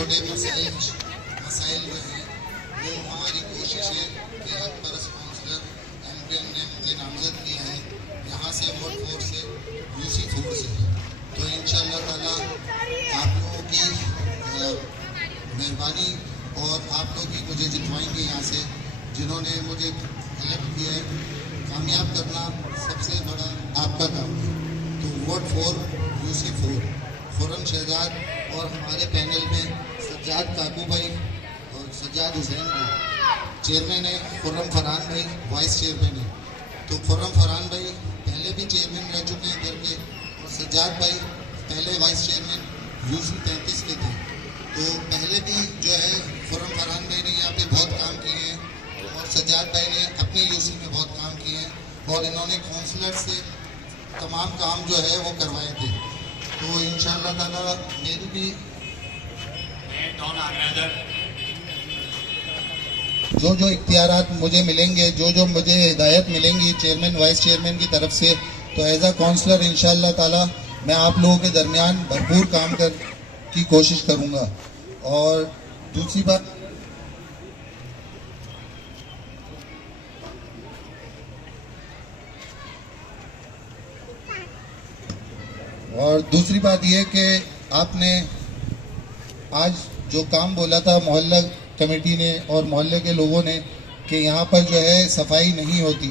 छोटे मसाइल जो हैं वो हमारी कोशिश है कि हक परस काउंसलर एमपीएम ने मुझे नामजद किया है यहाँ से वोट 4 से यूसी 4 से, तो इंशाअल्लाह ताला आप लोगों की मेहरबानी और आप लोग भी मुझे जितवाएंगे यहाँ से, जिन्होंने मुझे इलेक्ट किया है। कामयाब करना सबसे बड़ा आपका काम है। तो वोट 4 यूसी 4 खुर्रम शहजाद और हमारे पैनल में सज्जाद काकू भाई और सज्जाद हुसैन भाई चेयरमैन है, खुर्रम फरहान भाई वाइस चेयरमैन है। तो खुर्रम फरहान भाई पहले भी चेयरमैन रह चुके हैं इधर के, और सज्जाद भाई पहले वाइस चेयरमैन यूसी 33 के थे। तो पहले भी जो है खुर्रम फरहान भाई ने यहाँ पे बहुत काम किए हैं और सज्जाद भाई ने अपनी यूसी में बहुत काम किए हैं, और इन्होंने काउंसलर से तमाम काम जो है वो करवाए थे। तो इंशाअल्लाह ताला मेरी भी जो इख्तियारात मुझे मिलेंगे, जो मुझे हिदायत मिलेंगी चेयरमैन वाइस चेयरमैन की तरफ से, तो एज अ काउंसलर इंशाअल्लाह ताला मैं आप लोगों के दरमियान भरपूर काम कर की कोशिश करूँगा। और दूसरी बात ये कि आपने आज जो काम बोला था मोहल्ला कमेटी ने और मोहल्ले के लोगों ने कि यहाँ पर जो है सफाई नहीं होती,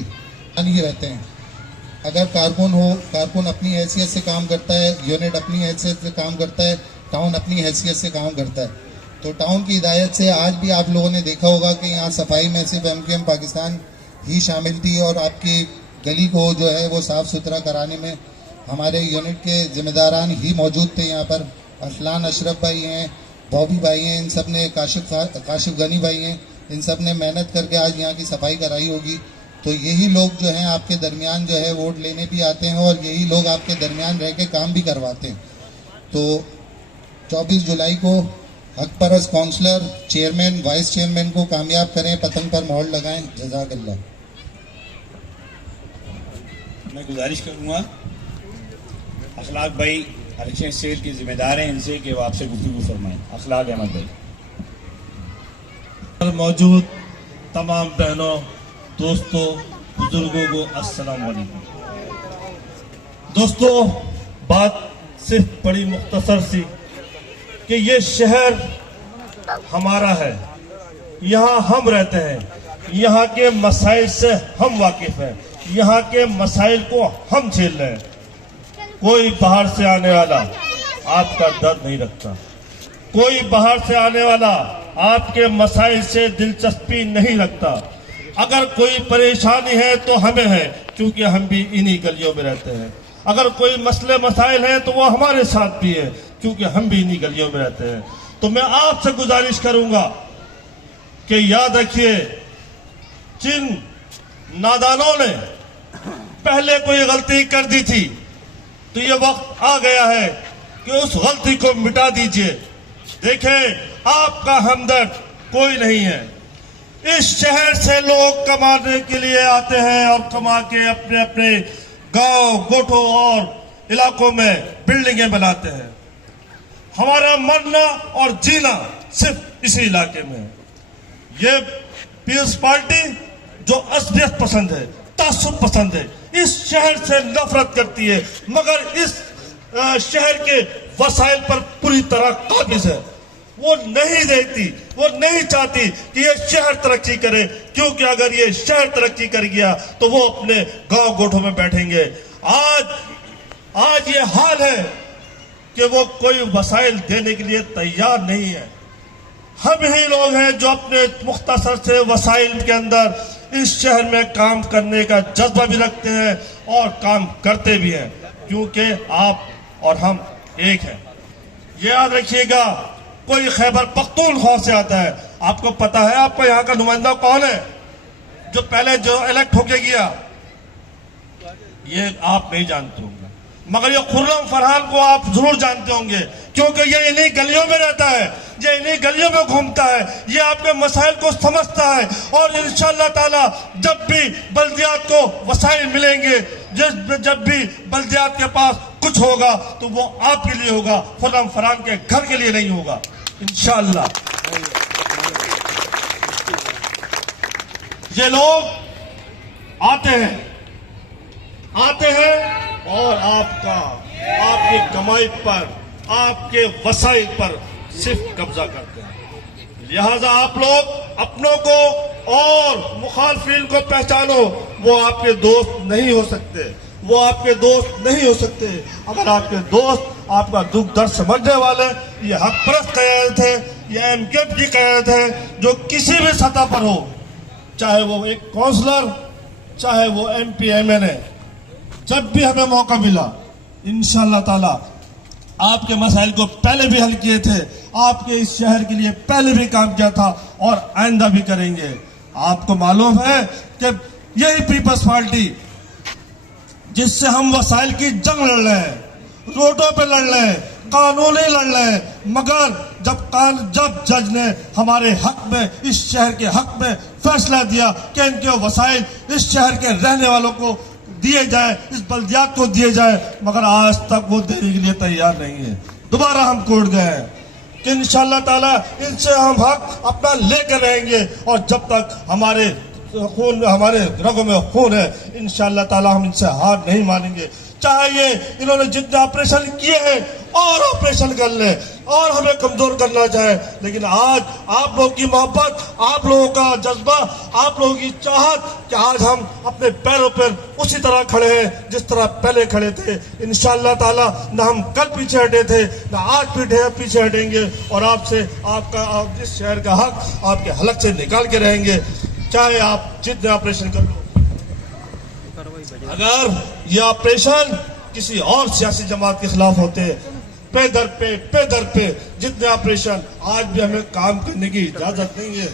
नहीं रहते हैं। अगर कारकुन अपनी हैसियत से काम करता है, यूनिट अपनी हैसियत से काम करता है, टाउन अपनी हैसियत से काम करता है। तो टाउन की हिदायत से आज भी आप लोगों ने देखा होगा कि यहाँ सफाई में सिर्फ एमकेएम पाकिस्तान ही शामिल थी, और आपकी गली को जो है वो साफ़ सुथरा कराने में हमारे यूनिट के ज़िम्मेदारान ही मौजूद थे। यहाँ पर अरसलान अशरफ भाई हैं, बॉबी भाई हैं, इन सब ने काशिफ गनी भाई हैं, इन सब ने मेहनत करके आज यहाँ की सफाई कराई होगी। तो यही लोग जो हैं आपके दरमियान जो है वोट लेने भी आते हैं, और यही लोग आपके दरमियान रह के काम भी करवाते हैं। तो 24 जुलाई को हक परस काउंसलर, चेयरमैन, वाइस चेयरमैन को कामयाब करें, पतंग पर मोहर लगाएं। जज़ाकल्लाह। मैं गुजारिश करूँगा अखलाक भाई इलेक्शन सेल के जिम्मेदार हैं, इनसे कि वो आपसे गुफ्तगू फरमाएं। अखलाक अहमद भाई। मौजूद तमाम बहनों, दोस्तों, बुजुर्गों को अस्सलाम वालेकुम। दोस्तों, बात सिर्फ बड़ी मुख्तसर सी कि ये शहर हमारा है, यहाँ हम रहते हैं, यहाँ के मसाइल से हम वाकिफ हैं, यहाँ के मसाइल को हम झेल रहे हैं। कोई बाहर से आने वाला आपका दर्द नहीं रखता, कोई बाहर से आने वाला आपके मसाइल से दिलचस्पी नहीं रखता। अगर कोई परेशानी है तो हमें है, क्योंकि हम भी इन्हीं गलियों में रहते हैं। अगर कोई मसले मसाइल हैं तो वो हमारे साथ भी है, क्योंकि हम भी इन्हीं गलियों में रहते हैं। तो मैं आपसे गुजारिश करूंगा कि याद रखिए, जिन नादानों ने पहले कोई गलती कर दी थी, तो ये वक्त आ गया है कि उस गलती को मिटा दीजिए। देखें, आपका हमदर्द कोई नहीं है। इस शहर से लोग कमाने के लिए आते हैं और कमा के अपने अपने गांव, गोठों और इलाकों में बिल्डिंगें बनाते हैं। हमारा मरना और जीना सिर्फ इसी इलाके में है। ये पीपल्स पार्टी जो असलियत पसंद है, तासुब पसंद है, इस शहर से नफरत करती है, मगर इस शहर के वसाइल पर पूरी तरह काबिज है। वो नहीं देती, वो नहीं चाहती कि ये शहर तरक्की करे, क्योंकि अगर ये शहर तरक्की कर गया तो वो अपने गांव गोठों में बैठेंगे। आज ये हाल है कि वो कोई वसाइल देने के लिए तैयार नहीं है। हम ही लोग हैं जो अपने मुख्तसर से वसाइल के अंदर इस शहर में काम करने का जज्बा भी रखते हैं और काम करते भी हैं, क्योंकि आप और हम एक हैं। ये याद रखिएगा, कोई खैबर पख्तूनख्वा से आता है, आपको पता है आपको यहाँ का नुमाइंदा कौन है जो पहले जो इलेक्ट होके गया? ये आप नहीं जानते होंगे, मगर ये खुर्रम फरहान को आप जरूर जानते होंगे, क्योंकि ये इन्हीं गलियों में रहता है, ये इन्हीं गलियों में घूमता है, ये आपके मसाइल को समझता है। और इंशाअल्लाह ताला जब भी बल्दियात को वसाइल मिलेंगे, जब भी बल्दियात के पास कुछ होगा तो वो आपके लिए होगा, खुर्रम फरहान के घर के लिए नहीं होगा। इंशाअल्लाह। ये लोग आते हैं और आपकी कमाई पर, आपके वसाइल पर सिर्फ कब्जा करते हैं। लिहाजा आप लोग अपनों को और मुखालफिन को पहचानो। वो आपके दोस्त नहीं हो सकते, अगर आपके दोस्त आपका दुख दर्द समझने वाले, ये हक परस्त क़यादत है, ये एमकेएफ की क़यादत है, जो किसी भी सतह पर हो, चाहे वो एक काउंसलर, चाहे वो MP MNA, जब भी हमें मौका मिला इंशाअल्लाह ताला आपके मसाइल को पहले भी हल किए थे, आपके इस शहर के लिए पहले भी काम किया था और आइंदा भी करेंगे। आपको मालूम है कि यही पीपल्स पार्टी जिससे हम वसाइल की जंग लड़ रहे हैं, रोडों पे लड़ रहे हैं, कानूनी लड़ रहे हैं, मगर जब जज ने हमारे हक में, इस शहर के हक में फैसला दिया कि इनके वसाइल इस शहर के रहने वालों को दिए जाए, इस बल्दियात को दिए जाए, मगर आज तक वो देने के लिए तैयार नहीं है। दोबारा हम कोर्ट गए हैं कि इंशाअल्लाह ताला इनसे हम हक अपना लेकर रहेंगे, और जब तक हमारे रगों में खून है इंशाअल्लाह ताला हम इनसे हार नहीं मानेंगे। चाहे ये इन्होंने जितने ऑपरेशन किए हैं और ऑपरेशन कर ले और हमें कमजोर करना चाहे, लेकिन आज आप लोगों की मोहब्बत, आप लोगों का जज्बा, आप लोगों की चाहत कि आज हम अपने पैरों पर उसी तरह खड़े हैं जिस तरह पहले खड़े थे। इंशाअल्लाह ताला न हम कल पीछे हटे थे, न आज पीछे हटेंगे, और आपसे इस शहर का हक आपके हलक से निकाल के रहेंगे, चाहे आप जितने ऑपरेशन कर लो। अगर ये ऑपरेशन किसी और सियासी जमात के खिलाफ होते, पे दर पे जितने ऑपरेशन, आज भी हमें काम करने की इजाजत नहीं है,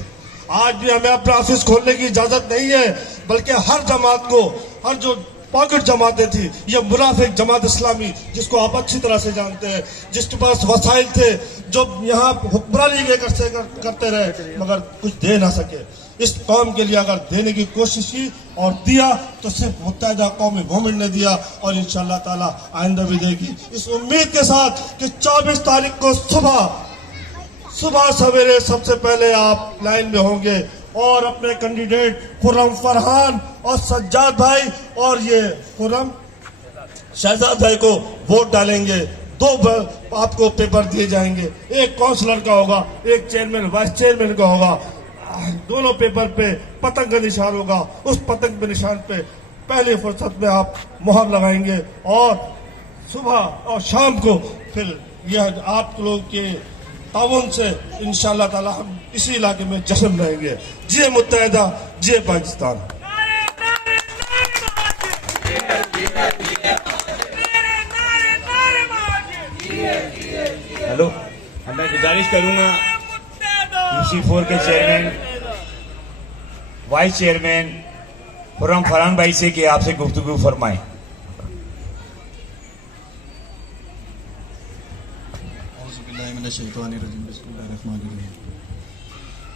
आज भी हमें अपना ऑफिस खोलने की इजाजत नहीं है, बल्कि हर जमात को, हर जो पॉकेट जमातें थी, ये मुनाफिक जमात इस्लामी जिसको आप अच्छी तरह से जानते हैं, जिसके पास वसाइल थे, जो यहाँ हुक्मरानी करते रहे मगर कुछ दे ना सके, इस कौम के लिए अगर देने की कोशिश की और दिया तो सिर्फ मुत्तहिदा कौमी गवर्नमेंट ने दिया, और इंशाअल्लाह ताला आइंदा भी देगी, इस उम्मीद के साथ कि 24 तारीख को सुबह सवेरे सबसे पहले आप लाइन में होंगे और अपने कैंडिडेट खुर्रम फरहान और सज्जाद भाई और ये खुर्रम शहजाद भाई को वोट डालेंगे। 2 आपको पेपर दिए जाएंगे, एक काउंसलर का होगा, एक चेयरमैन वाइस चेयरमैन का होगा, दोनों पेपर पे पतंग का निशान होगा। उस पतंग के निशान पे पहली फुर्सत में आप मोहर लगाएंगे, और सुबह और शाम को फिर यह आप लोग के ताउन से इंशाअल्लाह ताला हम इसी इलाके में जश्न रहेंगे। जिए मुत्तहिदा, जिए पाकिस्तान। हेलो, मैं गुजारिश करूंगा UC4 के chairman, vice chairman Khurram Farhan भाई से कि आपसे गुफ्तगू फरमाएं।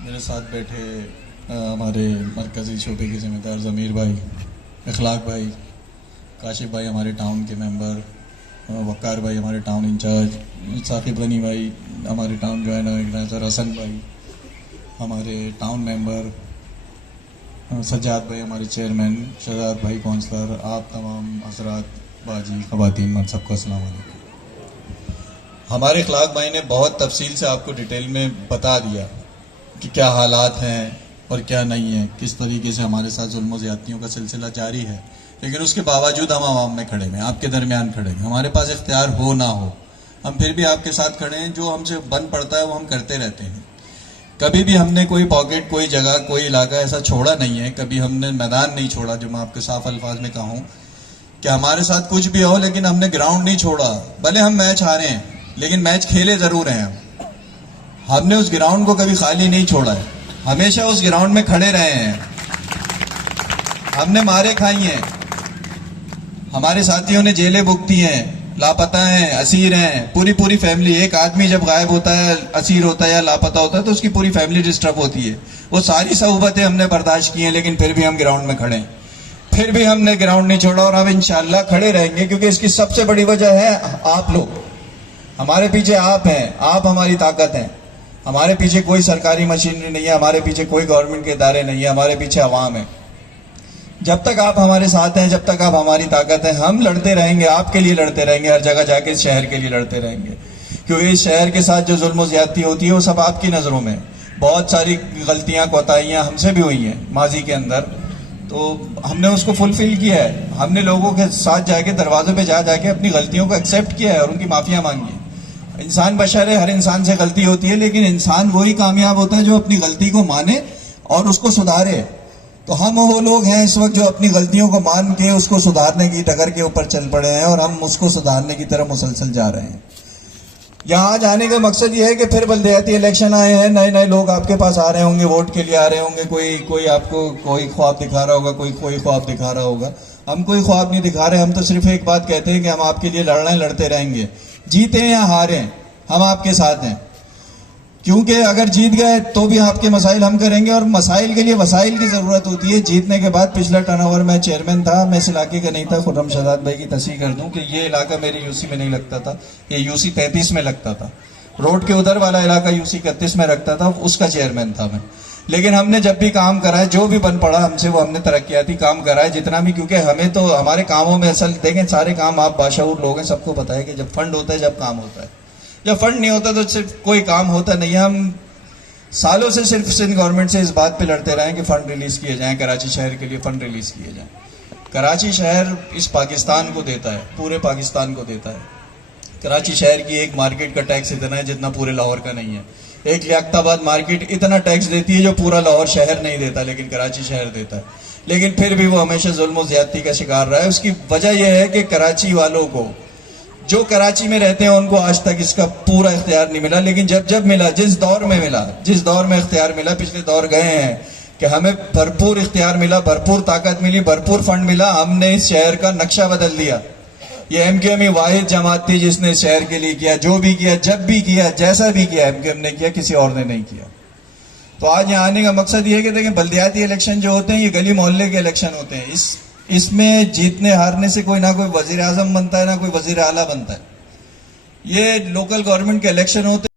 मेरे साथ बैठे हमारे मरकज़ी शोबे के ज़िम्मेदार ज़मीर भाई, इखलाक भाई, काशिफ भाई हमारे टाउन के मेंबर, वक़ार भाई हमारे टाउन इंचार्ज, साकिब गनी भाई हमारे टाउन जॉइंट ऑर्गेनाइज़र, हसन भाई हमारे टाउन मेंबर, सज्जाद भाई हमारे चेयरमैन, शहजाद भाई काउंसलर, आप तमाम हज़रात, बाजी, ख़वातीन, मर्द, सबको अस्सलाम वालेकुम। हमारे इखलाक भाई ने बहुत तफसील से आपको डिटेल में बता दिया कि क्या हालात हैं और क्या नहीं है, किस तरीके से हमारे साथ जुल्म और ज़्यादतियों का सिलसिला जारी है, लेकिन उसके बावजूद हम आवाम में खड़े हैं, आपके दरमियान खड़े हैं। हमारे पास इख्तियार हो ना हो, हम फिर भी आपके साथ खड़े हैं। जो हमसे बन पड़ता है वो हम करते रहते हैं। कभी भी हमने कोई पॉकेट, कोई जगह, कोई इलाका ऐसा छोड़ा नहीं है, कभी हमने मैदान नहीं छोड़ा। जो मैं आपके साफ अल्फाज में कहूँ कि हमारे साथ कुछ भी हो, लेकिन हमने ग्राउंड नहीं छोड़ा। भले हम मैच हारे हैं, लेकिन मैच खेले ज़रूर हैं। हमने उस ग्राउंड को कभी खाली नहीं छोड़ा है, हमेशा उस ग्राउंड में खड़े रहे हैं। हमने मारे खाई हैं, हमारे साथियों ने जेलें भुगती हैं, लापता हैं, असीर हैं, पूरी फैमिली। एक आदमी जब गायब होता है, असीर होता है या लापता होता है, तो उसकी पूरी फैमिली डिस्टर्ब होती है। वो सारी सहूबतें हमने बर्दाश्त की हैं, लेकिन फिर भी हम ग्राउंड में खड़े हैं, फिर भी हमने ग्राउंड नहीं छोड़ा, और अब इंशाअल्लाह खड़े रहेंगे। क्योंकि इसकी सबसे बड़ी वजह है आप लोग, हमारे पीछे आप हैं, आप हमारी ताकत हैं। ہمارے پیچھے کوئی سرکاری مشینری نہیں ہے, ہمارے پیچھے کوئی گورنمنٹ کے ادارے نہیں ہیں, ہمارے پیچھے عوام ہے. جب تک آپ ہمارے ساتھ ہیں, جب تک آپ ہماری طاقت ہیں, ہم لڑتے رہیں گے, آپ کے لیے لڑتے رہیں گے, ہر جگہ جا کے اس شہر کے لیے لڑتے رہیں گے. کیونکہ اس شہر کے ساتھ جو ظلم و زیادتی ہوتی ہے وہ سب آپ کی نظروں میں. بہت ساری غلطیاں کوتاہیاں ہم سے بھی ہوئی ہیں ماضی کے اندر, تو ہم نے اس کو فلفل کیا ہے. ہم نے لوگوں کے ساتھ جا کے دروازوں پہ جا کے اپنی غلطیوں کو ایکسیپٹ کیا ہے اور ان کی معافیاں مانگی. انسان بشر ہے, ہر انسان سے غلطی ہوتی ہے, لیکن انسان وہی کامیاب ہوتا ہے جو اپنی غلطی کو مانے اور اس کو سدھارے. تو ہم وہ لوگ ہیں اس وقت جو اپنی غلطیوں کو مان کے اس کو سدھارنے کی ڈگر کے اوپر چل پڑے ہیں, اور ہم اس کو سدھارنے کی طرف مسلسل جا رہے ہیں. یہاں جانے کا مقصد یہ ہے کہ پھر بلدیاتی الیکشن آئے ہیں, نئے نئے لوگ آپ کے پاس آ رہے ہوں گے, ووٹ کے لیے آ رہے ہوں گے. کوئی آپ کو کوئی خواب دکھا رہا ہوگا, کوئی خواب دکھا رہا ہوگا. ہم کوئی خواب نہیں دکھا رہے, ہم تو صرف ایک بات کہتے ہیں کہ ہم آپ کے لیے لڑ رہے ہیں, لڑتے رہیں گے. جیتے یا ہاریں ہم آپ کے ساتھ ہیں, کیونکہ اگر جیت گئے تو بھی آپ کے مسائل ہم کریں گے, اور مسائل کے لیے وسائل کی ضرورت ہوتی ہے. جیتنے کے بعد پچھلا ٹرن اوور میں چیئرمین تھا, میں اس علاقے کا نہیں تھا. خرم شہزاد بھائی کی تصحیح کر دوں کہ یہ علاقہ میری یوسی میں نہیں لگتا تھا, یہ یوسی 33 میں لگتا تھا. روڈ کے ادھر والا علاقہ یوسی 31 میں رکھتا تھا, اس کا چیئرمین تھا میں. لیکن ہم نے جب بھی کام کرا ہے, جو بھی بن پڑا ہم سے, وہ ہم نے ترقیاتی کام کرا ہے جتنا بھی. کیونکہ ہمیں تو ہمارے کاموں میں اصل دیکھیں, سارے کام آپ باشعور لوگ ہیں, سب کو پتا ہے کہ جب فنڈ ہوتا ہے جب کام ہوتا ہے, جب فنڈ نہیں ہوتا تو صرف کوئی کام ہوتا نہیں ہے. ہم سالوں سے صرف سندھ گورنمنٹ سے اس بات پہ لڑتے رہے کہ فنڈ ریلیز کیے جائیں, کراچی شہر کے لیے فنڈ ریلیز کیے جائیں. کراچی شہر اس پاکستان کو دیتا ہے, پورے پاکستان کو دیتا ہے. کراچی شہر کی ایک مارکیٹ کا ٹیکس اتنا ہے جتنا پورے لاہور کا نہیں ہے. ایک لیاقت آباد مارکیٹ اتنا ٹیکس دیتی ہے جو پورا لاہور شہر نہیں دیتا, لیکن کراچی شہر دیتا ہے. لیکن پھر بھی وہ ہمیشہ ظلم و زیادتی کا شکار رہا ہے. اس کی وجہ یہ ہے کہ کراچی والوں کو, جو کراچی میں رہتے ہیں, ان کو آج تک اس کا پورا اختیار نہیں ملا. لیکن جب ملا, جس دور میں اختیار ملا, پچھلے دور گئے ہیں کہ ہمیں بھرپور اختیار ملا, بھرپور طاقت ملی, بھرپور فنڈ ملا, ہم نے اس شہر کا نقشہ بدل دیا. یہ ایم کیو ایم واحد جماعت تھی جس نے شہر کے لیے کیا, جو بھی کیا, جب بھی کیا, جیسا بھی کیا, ایم کیو ایم نے کیا, کسی اور نے نہیں کیا. تو آج یہاں آنے کا مقصد یہ ہے کہ دیکھیں, بلدیاتی الیکشن جو ہوتے ہیں یہ گلی محلے کے الیکشن ہوتے ہیں. اس میں جیتنے ہارنے سے کوئی نہ کوئی وزیر اعظم بنتا ہے, نہ کوئی وزیر اعلیٰ بنتا ہے. یہ لوکل گورنمنٹ کے الیکشن ہوتے ہیں.